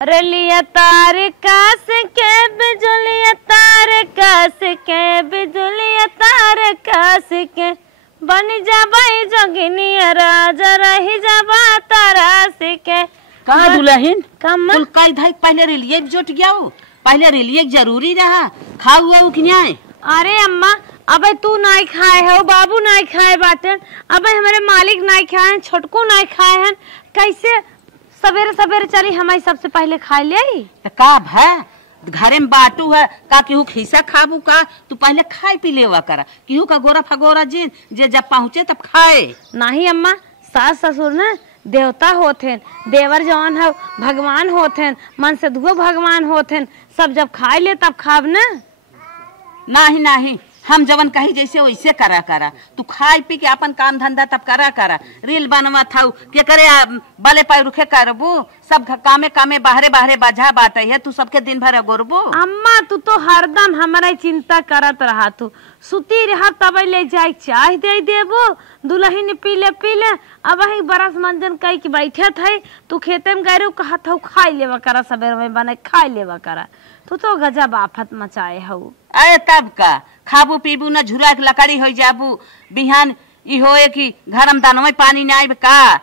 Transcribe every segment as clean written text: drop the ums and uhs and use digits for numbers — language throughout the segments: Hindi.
रलिया तार कास के बिजुलिया तार कास के बिजुलिया तार कास के बन जाबाई जोगिनिया राजा रही जाबा तारास के। कहा दुल्हन कम कुल कई धाई पहले रेलिए जुट गया पहले रेलिए जरूरी रहा खा हुआ कि नहीं। अरे अम्मा अबे तू नहीं खाए हो, बाबू नहीं खाए बाटन, अबे हमारे मालिक नहीं खाए हैं, छोटकू नहीं खाए हैं, कैसे सवेरे सवेरे चली हमारी सबसे पहले खा ले का भै घरे में बाटू है का केहू खीसा खाबू का तू पहले खाए पी लेवा करा केहू का गोरा फगोरा जिन जे जब पहुँचे तब खाए। नहीं अम्मा सास ससुर न देवता होते, देवर जवान है भगवान होते, मन से धुओ भगवान होते, सब जब खाए ले तब खाब न। नहीं नहीं हम जवन कही जैसे वैसे करा करा तू खाए पी के अपन काम धंधा तब करा करा रील बनवा था के करे बले पाए रुखे करबू सब कामे कामे बाहरे बाहरे बाझा बाटे है तू सबके दिन भर गोरबू। अम्मा तू तो हरदम हमारा चिंता करत रहा, तू सुती रहा तब ले जाए चाय दे देबो दुल्हन पी ले अब ही बरस मंजन कई के बैठे थे तू खेते में गए कहा था खाई लेवा करा सवेरे में बने खाई लेवा करा तू तो गजब आफत मचाए हऊ। अरे तब का खाबू पीबू न झुरा के लकड़ी हो जाबू बिहान ई होए कि घर में दानों में पानी न आए का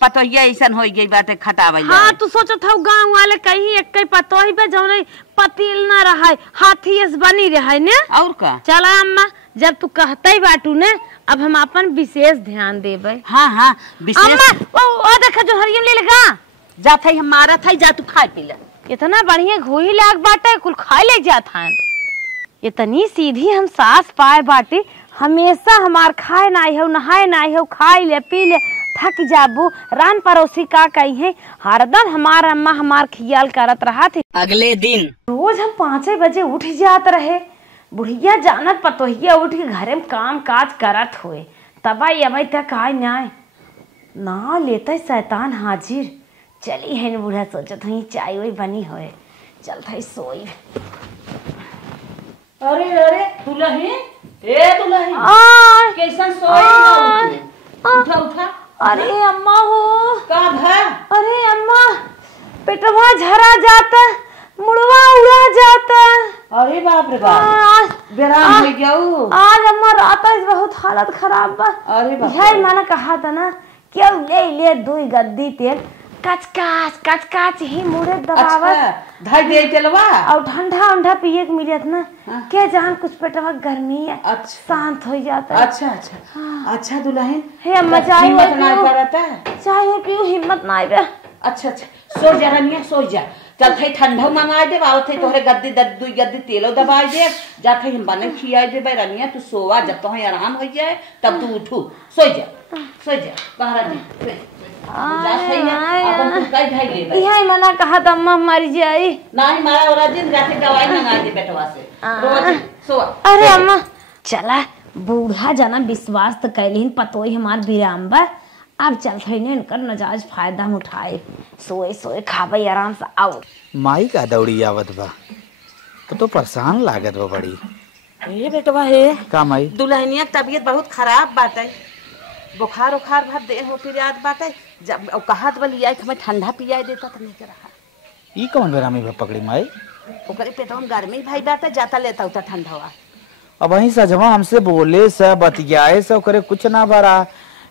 पतोहिया ऐसन हो गई बाटे खटावे। हाँ तू सोचत हऊ गांव वाले कहीं एक पतोही पे जौन पतील न रहा हाथी बनी रहे ने और का। चला अम्मा जब तू कहते बाटू ने अब हम अपन विशेष ध्यान देबे। हाँ हाँ विशेष अम्मा ओ देखा जो हरियम ले लगा जात है हमारा था जा तू खाए पी ले। इतना बढ़िया घोही लाग बाटे कुल खाए ले जात हन, इतनी सीधी हम सास पाए बाटे हमेशा हमार खाए नाई हो नहाए नाई हो खाए ले पी ले थक जाबू रान पड़ोसी का कही है हरदम हमार अम्मा हमार ख्याल करत रहा थे। अगले दिन रोज हम 5 बजे उठ जात रहे, बुढ़िया जानत पतोहिया उठ के घरे में काम काज करत हुए तब अबे तक आए ना लेते शैतान हाजिर। चली है बूढ़ा सोचत हुई चाय वही बनी होए चलते सोई। अरे अरे दुल्हन ए दुल्हन कैसन सोई उठा उठा। अरे अम्मा हो का भा। अरे अम्मा पेटवा झरा जाता मुड़वा उड़ा जाता। अरे बाप रे बाप बेराम हो गया आज अम्मा रात बहुत हालत खराब बा। अरे बाप यही मैंने कहा था ना क्यों ले दुई गद्दी तेल कच काच ही मुड़े दबावत धाई दे चलवा और ठंडा पिए के मिलत ना के जहां कुछ पेटवा गर्मी है शांत हो जाता है। अच्छा अच्छा अच्छा दुल्हन हे अम्मा चाय हिम्मत ना करता चाय पियो हिम्मत ना आवे। अच्छा अच्छा सो जा रनिया सो जा चल थे ठंडा मंगा दे आओ थे तोहरे गद्दी दुई गद्दी तेलो दबा दे जा थे हम बने खिया दे भाई रनिया तू सोवा जब तो आराम हो जाए तब तू उठू सो जा बाहर जी यही मना कहा था अम्मा मर जाई नहीं मारा और दिन जाके दवाई मंगा दे बेटवा से रोज सो। अरे अम्मा चला बूढ़ा जना विश्वास तो कैलिन पतोई हमार बिराम्बा अब चल थे इनकर नजाज फायदा उठाए सोए खाबे आराम से आओ। माई का दौड़ी आवत बा तो परेशान लागत बा बड़ी। ए बेटवा हे का माई दुल्हनिया तबीयत बहुत खराब बाटे बुखार उखार भर दे हो फिर याद बाटे जब कहत बली आई हमें ठंडा पियाई देता तो नहीं रहा ई कौन बेरा में पकड़ी माई ओकरे पेटवा में गर्मी भाई बाटे जाता लेता उता ठंडा हुआ। अब वही सजवा हमसे बोले सब बतियाए सब करे कुछ ना भरा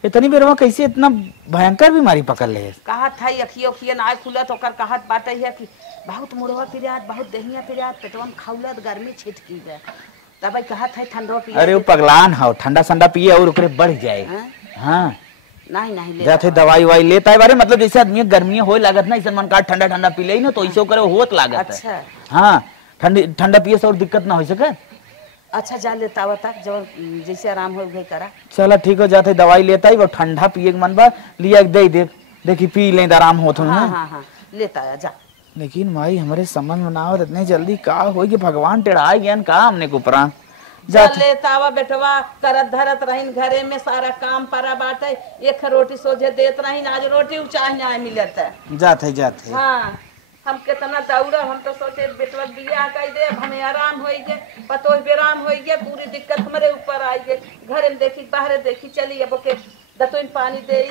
इतनी बेरवा कैसे इतना भयंकर बीमारी पकड़ ले। कहत था अखियो ना खुलत ओकर कहत बाटे है कि बहुत मुड़वा पिरियात बहुत दहिया पिरियात पेटवा में खौलत गर्मी छिटकी है तब कहत है ठंडा पिए। अरे वो पगलान हो ठंडा संडा पिए और ओकरे बढ़ जाए। हाँ नहीं जाते दवाई वाई लेता है बारे मतलब जैसे आदमी गर्मी हो लागत ना ऐसा मन का ठंडा पी ले ना तो ऐसे करे होत लागत। अच्छा हाँ ठंडा पिए से और दिक्कत ना हो सके। अच्छा जा लेता बता जब जैसे आराम हो गई करा चला ठीक हो जाते दवाई लेता ही वो ठंडा पिए के मन बा लिया दे देखी पी ले आराम हो थोड़ा। हाँ लेता है जा। लेकिन माई हमारे समझ में ना हो इतने जल्दी का हो कि भगवान टेढ़ाए गया का हमने को उपरांत लेतावा बेटवा करत धरत रहीन घरे में सारा काम परा बाटे एक रोटी सोझे देत रहीन आज रोटी चाहे ना मिलत जाते हाँ हम कितना दौड़ा हम तो सोचे बेटवा बियाह कर दे हमें आराम हो गए पतो बेराम हो गए पूरी दिक्कत हमारे ऊपर आई गए घरे में देखी बाहर देखी चली अब के दतोइन पानी दे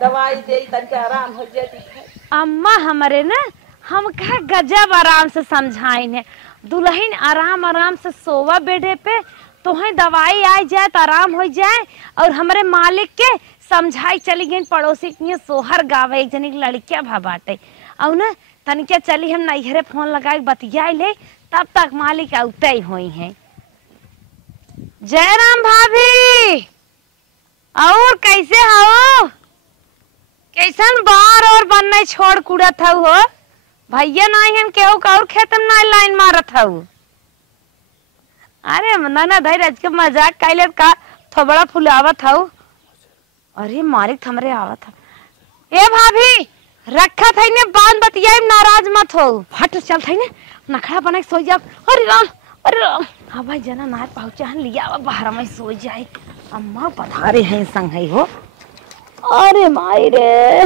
दवाई दे तनके आराम हो जाए। अम्मा हमारे ना हम कहा गजब आराम से समझाई ने दुल्हन आराम आराम से सोवा बेडे पे तोहें दवाई आ जाए तो आराम हो जाए। और हमारे मालिक के समझाई चली गई पड़ोसी के सोहर गावे एक जनी लड़किया भा बाटे और न तनिके चली हम नैहरे फोन लगा बतिया ले तब तक मालिक आते ही हुई है। जयराम भाभी और कैसे हो? कैसन बार और बनने छोड़ कुड़त हो? भैया नहीं हम केहू का और खेत में नहीं लाइन मारत हूँ। अरे ना धैर आज के मजाक कैले का थोबड़ा फुलावत हूँ। अरे मालिक हमरे आवत है। ए भाभी रखा था ने बात बतिया नाराज मत हो। फट चल था ने नखड़ा बना के सो जा। अरे राम हाँ भाई जना ना पहुंचा लिया बाहर में सो जाए। अम्मा पधारे हैं संग है हो। अरे माई रे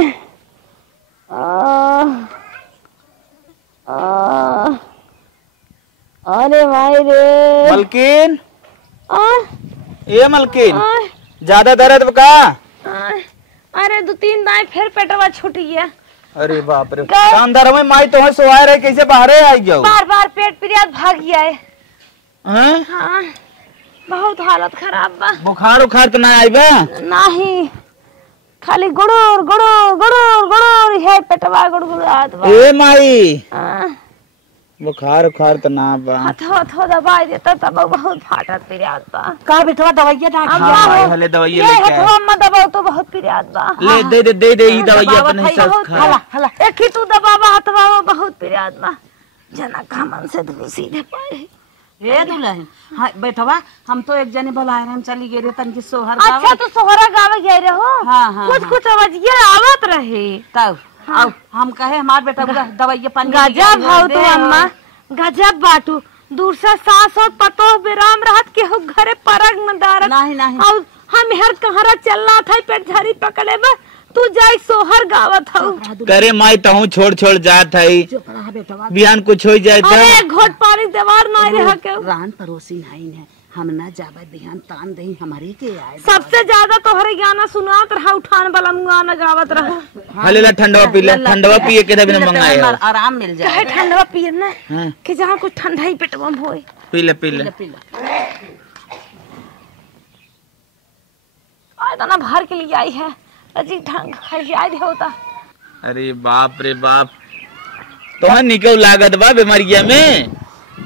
अरे माई रे मलकिन ये मलकिन ज्यादा दर्द का? अरे 2-3 दाएं फिर पेटवा छूट गया। अरे बाप रे अंदर में माई तो सोया रहे कैसे बाहर आई जाओ? बार पेट पिरियाद भाग गया है। हाँ बहुत हालत खराब बा। बुखार उखार तो ना आई बा? नहीं खाली गुड़ुर गुड़ुर गुड़ुर गुड़ुर है पेटवा गुड़गुड़ात बा। ए माई बुखार उखार तो ना बा। हथो दवाई देता तब बहुत फाटत पिरियाद बा। का बेटवा दवाइया डाक हाँ हले दवाइया लेके हथो अम्मा दबाओ तो बहुत पिरियाद बा। ले दे ई दवाइया अपने सब खा। हला एक ही तू दबावा हथवा बहुत पिरियाद बा। जना का मन से दूसी दे पाए। ए दुल्हन हाँ बेटवा हम तो एक जने बुलाए हम चली गए रे तन की सोहर अच्छा तो सोहरा गावे गए रहे हो? हाँ कुछ आवाजिया आवत रहे तब हाँ। हम कहे हमार बेटा दवाइया पानी गजब हो तू अम्मा गजब बाटू। दूर से सास और पतो विराम रहत के हो घरे परग न दारत नहीं और हम हर कहरा चलना था पेट झरी पकड़े बा तू जाई सोहर गावत हो। करे माई तहू छोड़ जात है बिहान कुछ हो जाए तो अरे घोट पानी देवार नहीं रह के रान पड़ोसी नहीं है हम ना जाबे ध्यान तान दे हमारी के आए। सबसे ज्यादा तोहरे गाना सुनात रहा उठान वाला गाना गावत रहा। हले ला ठंडवा पिए के दबिन मंगाए हो आराम मिल जाए। कहे ठंडवा पिए ना कि जहाँ कुछ ठंडा ही पेटवा में होए। पी ले आयदाना भर के लिए आई है अजी ढंग याद होता। अरे बाप रे बाप तो निकल लागत बा बीमारिया में।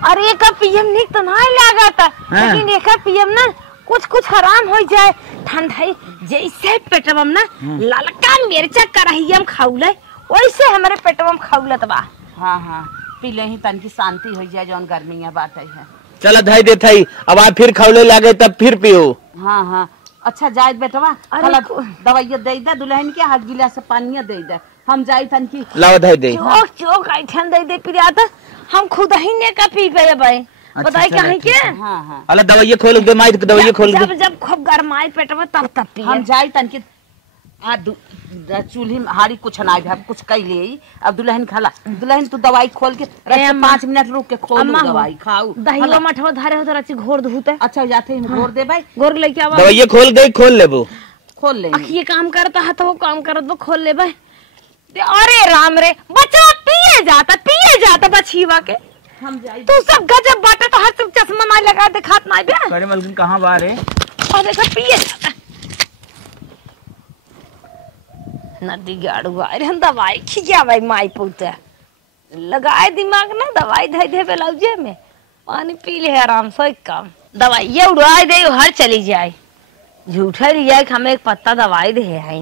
अरे एक पीएम निक तो नहीं लागत लेकिन एक पीएम ना कुछ आराम हो जाए ठंडाई जैसे पेटवा में ना ललका मिर्चा करहियम खाउले वैसे हमारे पेटवा में खाउलत बा। हाँ पी ले ही तन की शांति हो जाए जौन गर्मी बात है। चला धाई दे थाई अब आप फिर खाउले लागे तब फिर पियो। हाँ अच्छा जाए बेटवा दवाइया दे दे दुल्हन के हाथ गिला से पानिया दे दे हम जाई तन की लाओ धाई दे चोक ऐठन दे दे पिरियात हम खुद ही ने का पी पे भाई बताई कहीं के। हाँ अल्लाह दवाइया खोल दे माई दवाइया खोल दे जब खूब गरमाई पेटवा तब पी हम जाई तन की आ चूल्ही हारी कुछ ना है कुछ कई ले अब दुल्हन खाला दुल्हन तू दवाई खोल के 5 मिनट रुक के खोल दवाई खाऊ दहिया मठवा धारे हो रची घोर धुते। अच्छा जाते हम घोर दे भाई घोर लेके आवा दवाइया खोल दे खोल लेबो खोल ले ये काम करता है तो काम करत वो खोल ले भाई। अरे राम रे बच्चा पिए जाता बछीवा के हम जाई तू सब गजब बाटे तो हर चश्मा ना लगा दिखात ना बे। अरे मलकिन कहां बाहर है और देखो पिए जाता नदी गाड़ू आ रे दवाई खिया भाई माई पुते लगाए दिमाग ना दवाई धई दे बेलौजे में पानी पी ले आराम से काम दवाई ये उड़ाई दे हर चली जाए झूठा लिया हमें एक पत्ता दवाई दे है।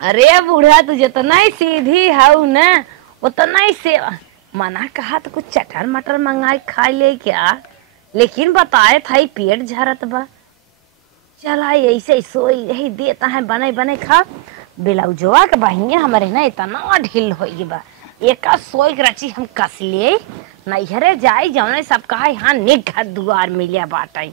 अरे बूढ़ा तू जितना ही सीधी है ना उतना ही सेवा मना कहा तो कुछ चटर मटर मंगाई खा ले क्या लेकिन बताए था ही पेट झरत बा चला ऐसे सोई यही देता है बने खा ब्लाउजवा के बहिया हमारे ना इतना ढील हो बा एक सोई रची हम कस लिए नैहरे जाई जौने सब कहा यहाँ निक घर दुआर मिलिया बाटे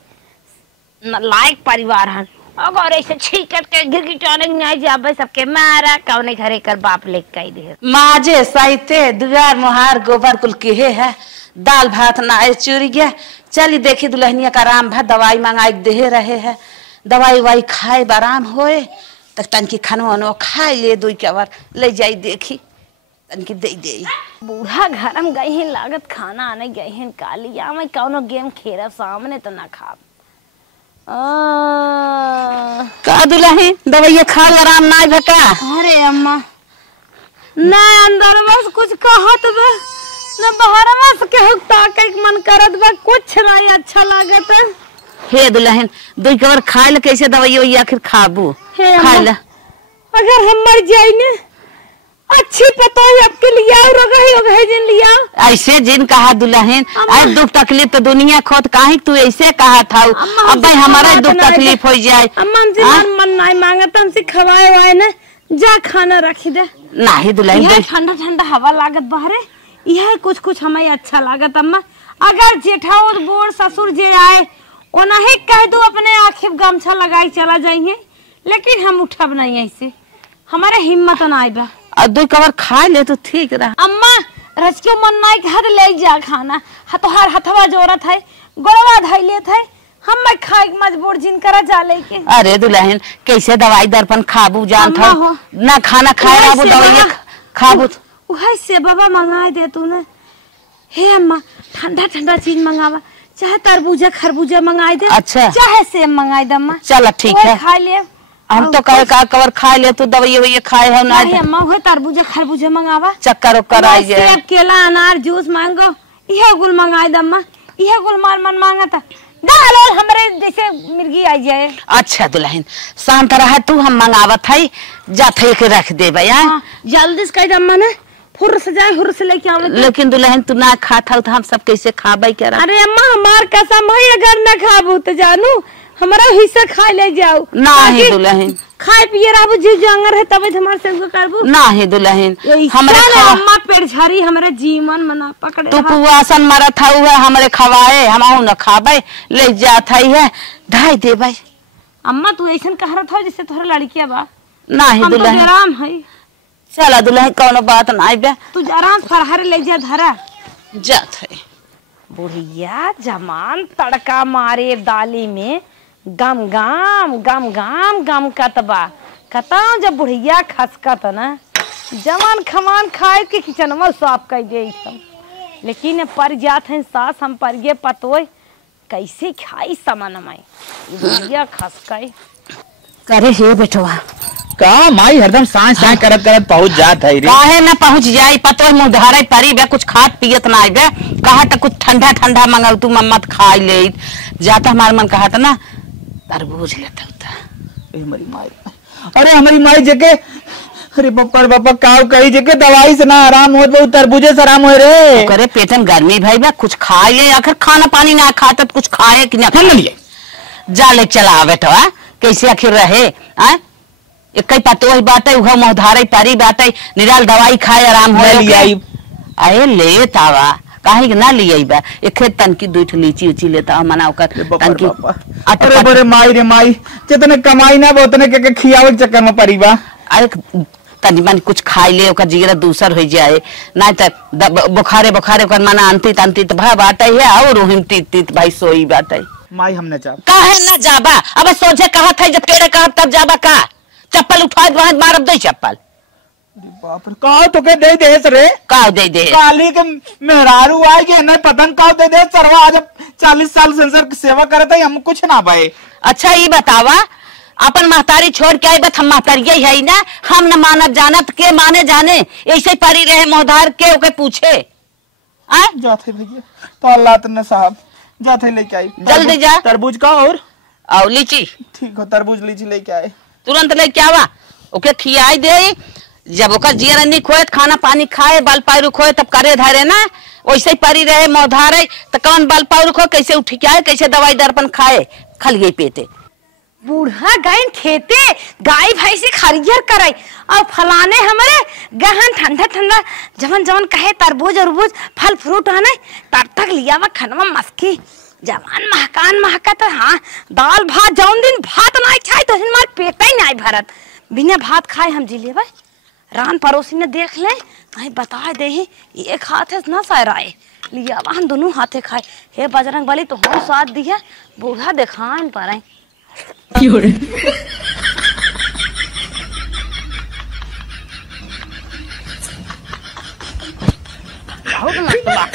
लायक परिवार हन अगर ऐसे छीकत के गिरगिटाने नहीं जाबे सबके मारा कौने घरे कर बाप ले कई दे माजे साइते दुआर मोहार गोबर कुल केहे है दाल भात ना चूरी गया चली देखी दुल्हनिया का आराम भात दवाई मंगाई दे रहे है दवाई वाई खाए आराम होए तक तन की खानो खाए ले 2 के बार ले जाई देखी तनकी दे दे। बूढ़ा घर में गई हैं लागत खाना आने गई हैं काली या मैं कौनो गेम खेरा सामने तो ना खा का दुल्हन दवाई खा आराम ना भका। अरे अम्मा ना अंदर बस कुछ कहत बा ना बाहर बस के ताके मन करत बा कुछ नहीं अच्छा लागत। हे दुल्हन दुई कवर खाए ल कैसे दवाई होई आखिर खाबू खाए ल। अगर हम मर जाए ने अच्छी पता है आपके लिए और रही हो भेजन लिया ऐसे जिन कहा दुल्हन आज दुख तकलीफ तो दुनिया खोद काहे तू ऐसे कहा था अब भाई हमारा दुख तकलीफ हो जाए। अम्मा हमसे मन नहीं मांगता हमसे खवाए वाए ना जा खाना रखी दे। नहीं दुल्हन ठंडा ठंडा हवा लागत बाहरे यह कुछ कुछ हमें अच्छा लागत। अम्मा अगर जेठाउर बोर ससुर जे आए उन्हें कह दो अपने आखिर गमछा लगाई चला जाएंगे लेकिन हम उठब नहीं ऐसे हमारे हिम्मत ना आएगा। और दो कवर खा ले तो ठीक रहा। अम्मा रचको मन नहीं घर ले जा खाना हतोहार हथवा जोरत है गोड़वा धैले थे हम मैं खाए मजबूर जिन करा जा लेके। अरे दुल्हन कैसे दवाई दर्पण खाबू जान था ना खाना खाए राबू दवाई खाबू वही से बाबा मंगा दे तूने। हे अम्मा ठंडा ठंडा चीज मंगावा चाहे तरबूजा खरबूजा मंगाई दे अच्छा चाहे सेब मंगाई दे अम्मा। चल ठीक है खा ले हम तो कहे का कवर खा ले तू दवाई वही खाए हो ना अम्मा वो तरबूजा खरबूजा मंगावा चक्कर उक्कर आई जाए सेब केला अनार जूस मांगो यह गुल मंगाई दे अम्मा यह गुल मार मन मांगा था डालो हमरे जैसे मिर्गी आई जाए। अच्छा दुल्हन शांत रहा तू हम मंगावत है जात है के रख दे भैया जल्दी से कह दे अम्मा ने हुर से जाए हुर से लेके आवे। लेकिन दुल्हन तू ना खाता तो हम सब कैसे खाबे क्या। अरे अम्मा हमार कसम है अगर ना खाबू तो जानू हमारा हिस्सा खा ले जाओ। नहीं दुल्हन खाए पिए रहबू जी जंगर है तबे हमारे संग करबू। नहीं दुल्हन हमरे अम्मा पेट झरी हमरे जीवन मना पकड़े तू पुआसन मरत था हुआ हमरे खवाए हम न खाबे ले जात है ढाई दे भाई। अम्मा तू ऐसन कह रहा था जैसे तोहरा लड़किया बा। नहीं दुल्हन आराम है चला दुल्हन कोनो बात नहीं बे तू आराम फरहर ले जा धरा जात है। बुढ़िया जमान तड़का मारे दाली में गम गम गम गम गम कतबा कता जब बुढ़िया खसकत ना जमान खमान खाए के किचन में साफ कर दे लेकिन पर जात है सास हम पर गे पतोय कैसे खाई समन में बुढ़िया खसकाई करे हे बेटवा का माई हरदम सांस सांस करत करत पहुंच जात है रे काहे ना पहुंच जाई पतो मुंह धारे परी बे कुछ खात पियत ना बे कहा त कुछ ठंडा ठंडा मंगल तू मम्मत खाई ले जाता हमार मन कहा था ना तरबूज लेता होता। हमारी माई अरे हमारी माई जके अरे पप्पा काव कही जके दवाई से ना आराम होत बहुत तरबूजे से आराम हो रे करे पेटन गर्मी भाई बे कुछ खाए ले आखिर खाना पानी ना खाता कुछ खाए कि ना लिए जा ले चला बेटवा कैसे आखिर रहे आ एक पतो ही बात है उह मोधारे पारी बात है निराल दवाई खाए आराम हो आए ले तावा काहे ना लिया बा एक तनकी दूठ लीची उची लेता मना ओकर तनकी अरे बड़े माई रे माई जितने कमाई ना उतने के खियावे चक्कर में पड़ी बा। अरे तनी मन कुछ खाई ले ओकर जीरा दूसर हो जाए ना त बुखारे बुखारे ओकर मना अंतित अंतित भा बात है और हिमती तीत भाई सोई बात है। माई हम न जा काहे ना जाबा अब सोचे कहा था जब पेड़े कहा तब जाबा का चप्पल उठा वहां मारब दे चप्पल बाप रे का तो के दे देस रे का दे दे काली के मेहरारू आए के न पतंग का दे दे सरवा आज 40 साल संसार की सेवा करत है हम कुछ ना भाई। अच्छा ये बतावा अपन महतारी छोड़ के आई बत हम महतारिया है ना हम न मानत जानत के माने जाने ऐसे परी रहे मोधार के ओके पूछे आ जाते भैया तो अल्लाह तन्ने साहब जाते लेके आई जल्दी जा तरबूज का और लीची ठीक हो तरबूज लीची लेके आए तुरंत लेके आवा ओके खियाई दे जब ओकर जियर नहीं खोए खाना पानी खाए बाल पायरू खोए तब करे धरे ना वैसे ही परी रहे मोधारे तो कौन बाल पायरू खो कैसे उठ के आए कैसे दवाई दर्पण खाए खल गई पेटे बूढ़ा गाय खेते गाय भाई से खरियर कराई और फलाने हमारे गहन ठंडा ठंडा जवन जवन कहे तरबूज अरबूज फल फ्रूट आने तब तक लिया वा खनवा मस्की जवान महकान महकत हाँ दाल भात जौन दिन भात ना खाए तो हमार पेट ही नहीं भरत बिना भात खाए हम जी ले रान पड़ोसी ने देख ले कहीं बता दे एक हाथ है ना सायराए लिया हम दोनों हाथे खाए हे बजरंग बली तो हम साथ दिया बूढ़ा देखा इन पर बहुत मस्त बा।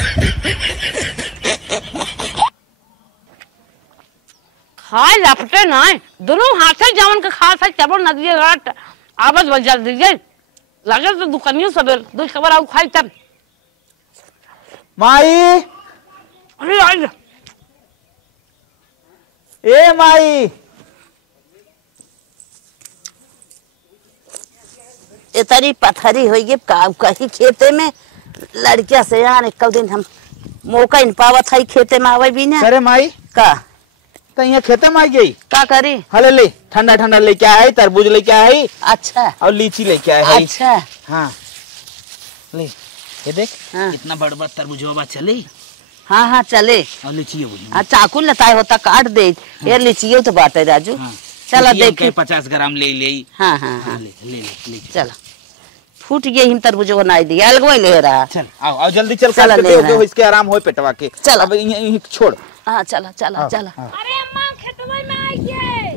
खाए लपटे नहीं, दोनों हाथ से जवन का खा से चबो नदिए घाट आवाज बजा दीजिए। लगे तो दुकानियों सबेर दूध खबर आउ खाई तब। माई, अरे आई ए माई, इतनी पथरी हो गई कहीं खेते में लड़किया से यार एक दिन हम मौका इन पावत है खेते में आवे भी ना। अरे माई का तो यहाँ खेते में आई गई। का करी? हले ले ठंडा ठंडा लेके आए, तरबूज लेके आए। अच्छा। और लीची लेके आए है। अच्छा। हाँ ले, ये देख। हाँ। कितना बड़ बड़ तरबूजवा चले। हाँ हाँ चले। और लीची है बोली। चाकू लताए होता काट दे। ये लीची तो बात है राजू। हाँ। चला देखी। 50 ग्राम ले ले। हाँ हाँ हाँ ले ले ले। चला फूट गए हिम तरबूज बनाई दिया अलगो ले रहा। चल आओ आओ जल्दी चल, चला ले रहा है। इसके आराम हो पेटवा के। चल अब छोड़। हाँ चला चला चला। अरे अम्मा खेतवा में आई है।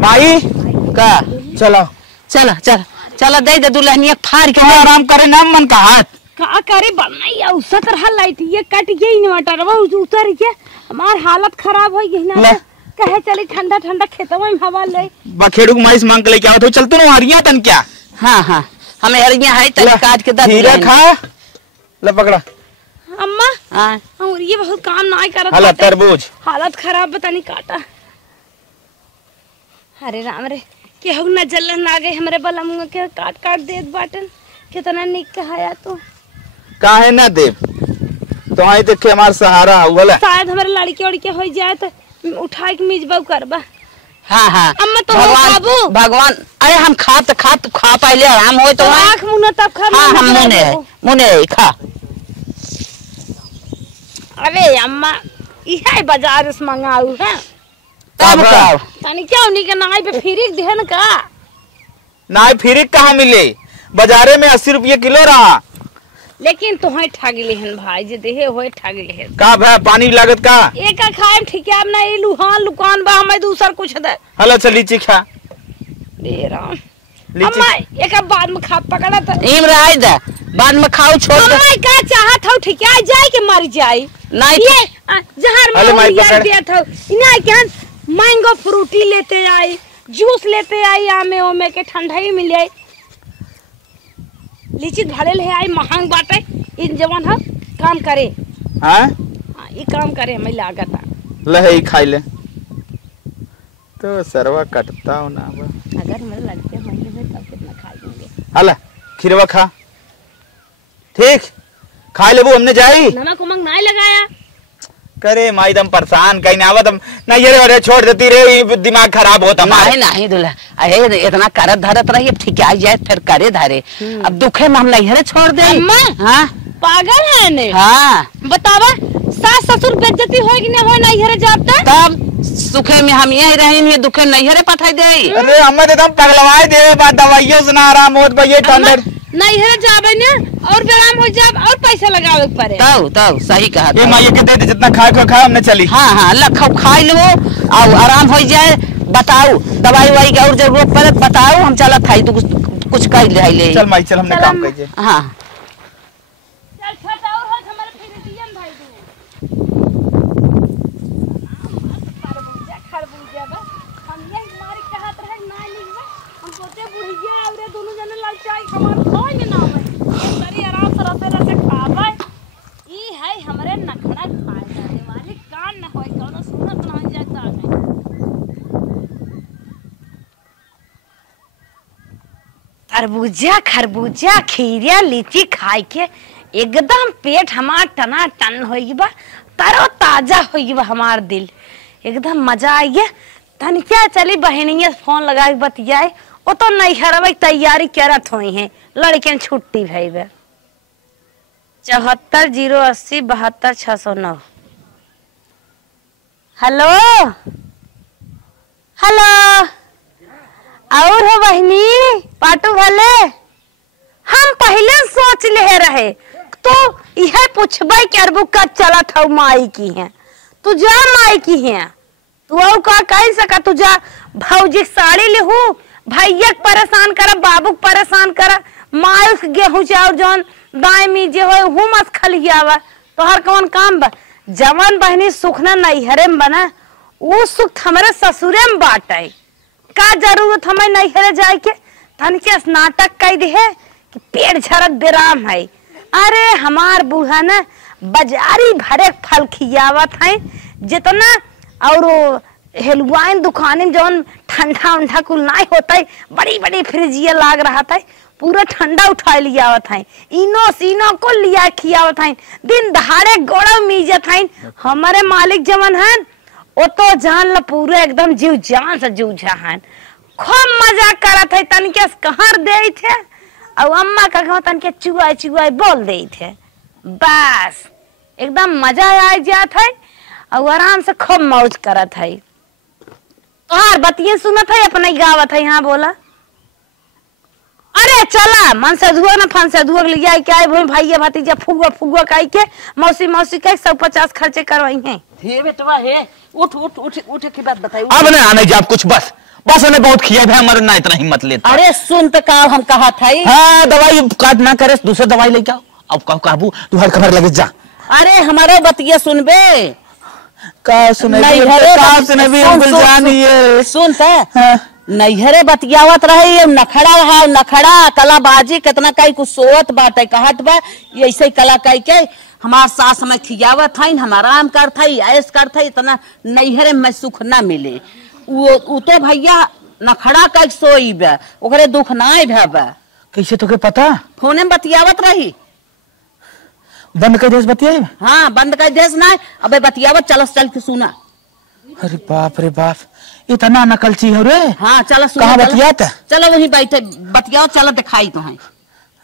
माई का चलो चला चला चला दे दे दुल्हनिया फाड़ के। आराम करे ना मन का हाथ। का करे बनाई औसा तरह लाइट ये कट गई इन्वर्टर वो उतर के हमार हालत खराब हो गई ना। कहे चली ठंडा ठंडा खेतवा में हवा ले। बखेड़ू माइस मांग के लेके आओ तो चलते ना हरिया तन क्या। हाँ हाँ हमें हरिया है तनी काट के दे। खीरा खा ले पकड़ा। अम्मा हाँ और ये बहुत काम ना करत हला बाटे। तरबूज हालत खराब बतानी काटा। अरे राम रे केहू न जलन ना गए हमरे बलमुआ के काट काट देत बाटन। कितना निक कहाया तू। काहे ना देव तो आई देख के हमार सहारा हुआ। शायद हमारे लड़के उड़के हो जाए तो उठा के मिजबा करबा। हाँ हाँ अम्मा तो भगवान भगवान। अरे हम खा तो खा पहले आराम हो तो आँख मुन्ना तब खा। हाँ हम मुने खा। अरे अम्मा इहे बाजार से मंगाऊ है तब का तनी क्या उन्हीं के नाई पे फिरी देहन का। नाई फिरिक कहाँ मिले, बाजारे में 80 रुपये किलो रहा। लेकिन तुहे ठग लेहन भाई जे देहे होए ठग लेहन। का भाई पानी लागत का एक खाए ठीक है ना ये लुहान लुकान बा हमें दूसर कुछ दे। हला चल लीची खा। दे राम लीची अम्मा एक बाद में खा पकड़ा था। इम रहा दे बाद में खाओ छोड़ दे। अम्मा का चाहत हो ठीक है जाए के मर जाए। नहीं ये जहर अरे में माई यार पकड़। दिया था इना क्या मैंगो फ्रूटी लेते आई जूस लेते आई आमे ओमे के ठंडाई मिल जाए। लीची भरे ले आई महंग बाटे इन जवान है काम करे। हाँ हाँ ये काम करे हमें लागत लहे खाई ले तो सरवा कटता हो ना बा। अगर मेरे लड़के होंगे फिर तब कितना खाएंगे। हला खीरवा खा ठीक खा ले वो हमने जाई नमक उमक नहीं लगाया। करे माई दम परेशान कहीं ना आवत ना ये अरे छोड़ देती रे दिमाग खराब होता नहीं नहीं दूल्हा अरे इतना करत धरत रही अब ठीक आ जाए फिर करे धरे। अब दुखे में हम नहीं छोड़ दे। अम्मा हाँ पागल है ने। हाँ बतावा सास ससुर बेइज्जती हो कि नहीं हो नहीं हरे जाबता। तब सुखे में हम यही रहे दुखे नहीं हरे पठाई दे। अरे हमें तो पगलवाए दे बात दवाइयों से ना आराम होत भाई ये ठंडर नहीं हरे जाबे ने और व्यायाम हो जाब और पैसा लगावे के पड़े। तब सही कहा ये माई के दे जितना खाए को खा हमने चली। हाँ हाँ लखो खाई लो और आराम हो जाए। बताओ दवाई वाई की और जरूरत पड़े बताओ हम चला थाई तो कुछ कर ले। चल माई चल हमने काम कीजिए। हाँ चल छट और हो हमारे फिर दियन भाई तू खरबूजा बा हम ये मारी कहत रहे ना लिखबा हम सोचे बुढ़िया और दोनों जने लाल चाय हमार कोई में ना होए सरी आराम से रहते खाबा। ई है हमरे नखड़ा खाए जाने वाली कान न होए कोनो सुनत ना जाता है। तरबूजा खरबूजा खीरा लीची खाए के एकदम पेट हमार टना टन होई बा तरो ताजा होई बा हमार दिल एकदम मजा आई गया। तन क्या चली बहनिया फोन लगा के बतियाए वो तो नहीं हरवे तैयारी करत होई है लड़के छुट्टी भई बे 74 080 72 609। हेलो हेलो और हो बहनी पाटू भले हम पहले सोच ले रहे तो यह पूछबे कि अरबू कब चला था माई की है तू जा माई की है तू और का कह सका तू जा भौजी साड़ी ले हूँ भैया परेशान करा बाबू परेशान करा मायूस गेहूं चाउर जौन दाएं मीजे हो हूँ मत खलियावा तोहर कौन काम बा। जवन बहनी सुख ना नैहरे में बना वो सुख हमारे ससुरे में बाटे। का जरूरत हमें नैहरे जाए के तन के नाटक कह दे कि पेड़ झरत बेराम है। अरे हमार बूढ़ा ना बाजारी भरे फल खियावत है जितना और हेलुआइन दुकान में जौन ठंडा उंडा कुल नहीं होता है बड़ी बड़ी फ्रिजिया लाग रहा था पूरा ठंडा उठा लिया है इनो सीनो को लिया खियावत है दिन दहाड़े गोड़ा मीजत है। हमारे मालिक जवन है वो तो जान ला पूरे एकदम जीव जान से जूझा है खूब मजाक करत है तन के कहर दे थे और अम्मा का कहो तन के चुआई चुआई बोल दे थे बस एकदम मजा आ जात है और आराम से खूब मौज करत है। तोहार बतिये सुनत है अपने गावत है। यहाँ बोला अरे चला मन से धुआ ना फन से धुआ लिया क्या भाई भतीजा फुगुआ फुगुआ कह के मौसी मौसी कह 150 खर्चे करवाई हैं। हे बेटवा हे उठ उठ उठ उठ की बात बताई। अब नहीं आने जा कुछ बस बस उन्हें बहुत खिया है हमारे ना इतना हिम्मत लेता। अरे सुन तो का हम कहा था हाँ दवाई काट ना करे दूसरी दवाई लेके आओ। अब कहो काबू तू हर खबर लगे जा। अरे हमारे बतिया सुनबे का सुने सुन नैहरे बतियावत रहे नखड़ा रहा नखड़ा कलाबाजी कितना कई कुछ सोवत बाटे कहत बा ऐसे कला कई के हमार सास में खियावत है हम आराम करत है ऐस करत है इतना नैहरे में सुख ना मिले वो तो भैया नखड़ा कई सोई बा ओकरे दुख नाई भा। कैसे तो के पता फोने में बतियावत रही बंद कर देस बतियाई। हाँ बंद कर देस ना अबे बतियावत चलस चल के सुना। अरे बाप रे बाप इतना नकलची हो रे। हाँ चलो कहाँ बतियाता चलो वहीं बैठे बतियाओ चलो दिखाई तो है।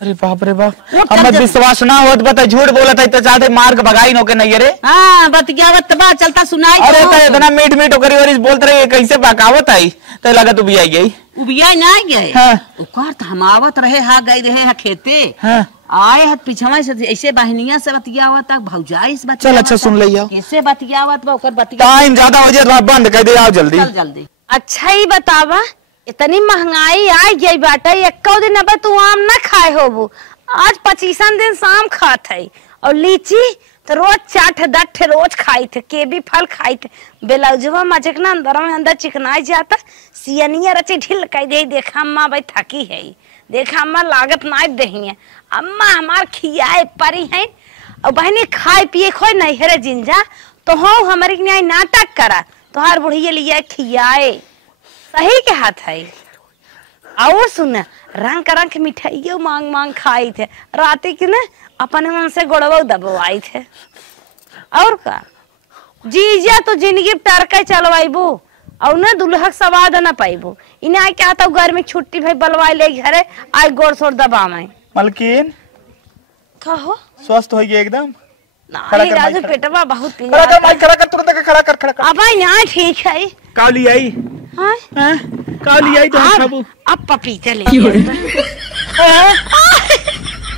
अरे बाप रे बाप हमें विश्वास ना होत बता झूठ बोला था तो चाहते मार के भगाई नो के नहीं रे। हाँ बतियावत बा चलता सुनाई। अरे तो इतना मीठ मीठ होकर और बोलते रहे कैसे बकावत आई तो लगा तू भी आई गई उबिया ना गए। हाँ उकार तो हम आवत रहे हा गई रहे हा खेते हाँ आए है पिछवा से ऐसे बहनिया से बतियावत तक भौजाई से चल अच्छा सुन लिया कैसे बतियावत बा ओकर बतिया टाइम ज्यादा हो जाए बंद कर दे आओ जल्दी चल जल्दी। अच्छा ही बतावा इतनी महंगाई आ गई बाटे एक दिन अब तू आम ना खाए होबू आज 25 दिन शाम खात है और लीची तो रोज 4-10 रोज खाई थे केबी फल खाई थे बेलाउजवा मजक ना अंदर में अंदर चिकनाई जाता सियनिया रचे ढिल कह दे देखा अम्मा भाई थकी है देखा अम्मा लागत ना दही है अम्मा हमार खियाए परी है और बहनी खाए पिए खोई नैहरे जिंजा तो हो हमारे न्याय नाटक करा तोहार बुढ़िया लिया खियाए सही के हाथ है। और सुन रंग का रंग मिठाइयों मांग मांग खाई थे रात के ना अपने मन से गोड़वा दबवाई थे और का जीजा तो जिंदगी टरके चलवाईबू और ना दुल्हक सवाद ना पाइबू इन्हें क्या था घर में छुट्टी भाई बलवाई ले घरे आज गोड़ सोड़ दबा में मलकिन कहो स्वस्थ हो गया एकदम नहीं राजू पेटवा बहुत पी खड़ा कर तुरंत खड़ा कर अब यहाँ ठीक है काली आई हाँ काली आई तो खाबू अब पपीते ले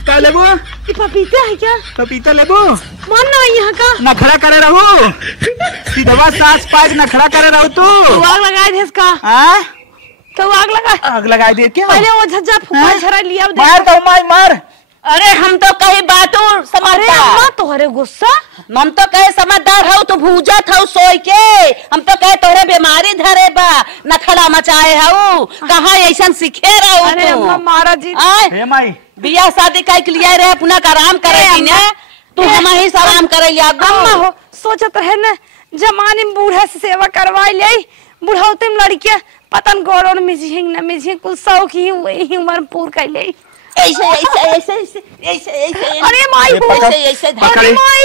का लेबो ये पपीते है क्या पपीता लेबो मन ना यहाँ का ना खड़ा करे रहो सीधा सास पाँच ना खड़ा करे रहो तू आग लगा दे इसका तो आग लगा दे क्या पहले वो झज्जा फुका झरा लिया मार तो मार। अरे हम तो कहे बातों समझदार तोहरे गुस्सा हम तो कहे समझदार हो तो भूजा था सोई के हम तो कहे तोरे बीमारी धरे बा नखड़ा मचाए हो कहाँ ऐसा सीखे रहो। अरे अम्मा महाराज जी हे माई बियाह शादी कह के लिए रहे पुनः का आराम करे ने तू हम ही आराम करे अम्मा हो सोचत रहे न जमाने में बूढ़ा से सेवा करवाई ले बुढ़ौती में लड़किया पतन गोरों में मिझिंग न मिझिंग कुछ शौक ही उम्र पूर कर ले ऐसे ऐसे ऐसे ऐसे ऐसे अरे माई हो ऐसे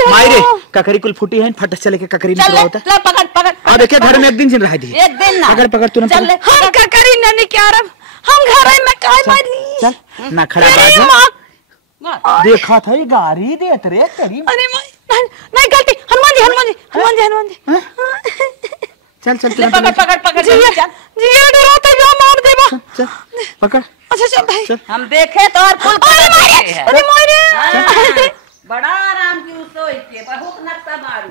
माई रे ककरी कुल फूटी है फट चले के ककरी निकला होता चल पकड़ पकड़ और देखिए घर में एक दिन रह दी एक दिन ना पकड़ तुरंत हम ककरी नहीं क्या रब हम घर में काय मारी चल ना खड़ा बात देखा था ये गाड़ी देत रे तेरी अरे माई नहीं गलती हनुमान जी चल पकड़ जी डरो तो जा मार देबा चल पकड़ अच्छा चल भाई हम देखे तो और फुल अरे मारे बड़ा आराम की उसो बहुत नक्शा मारू।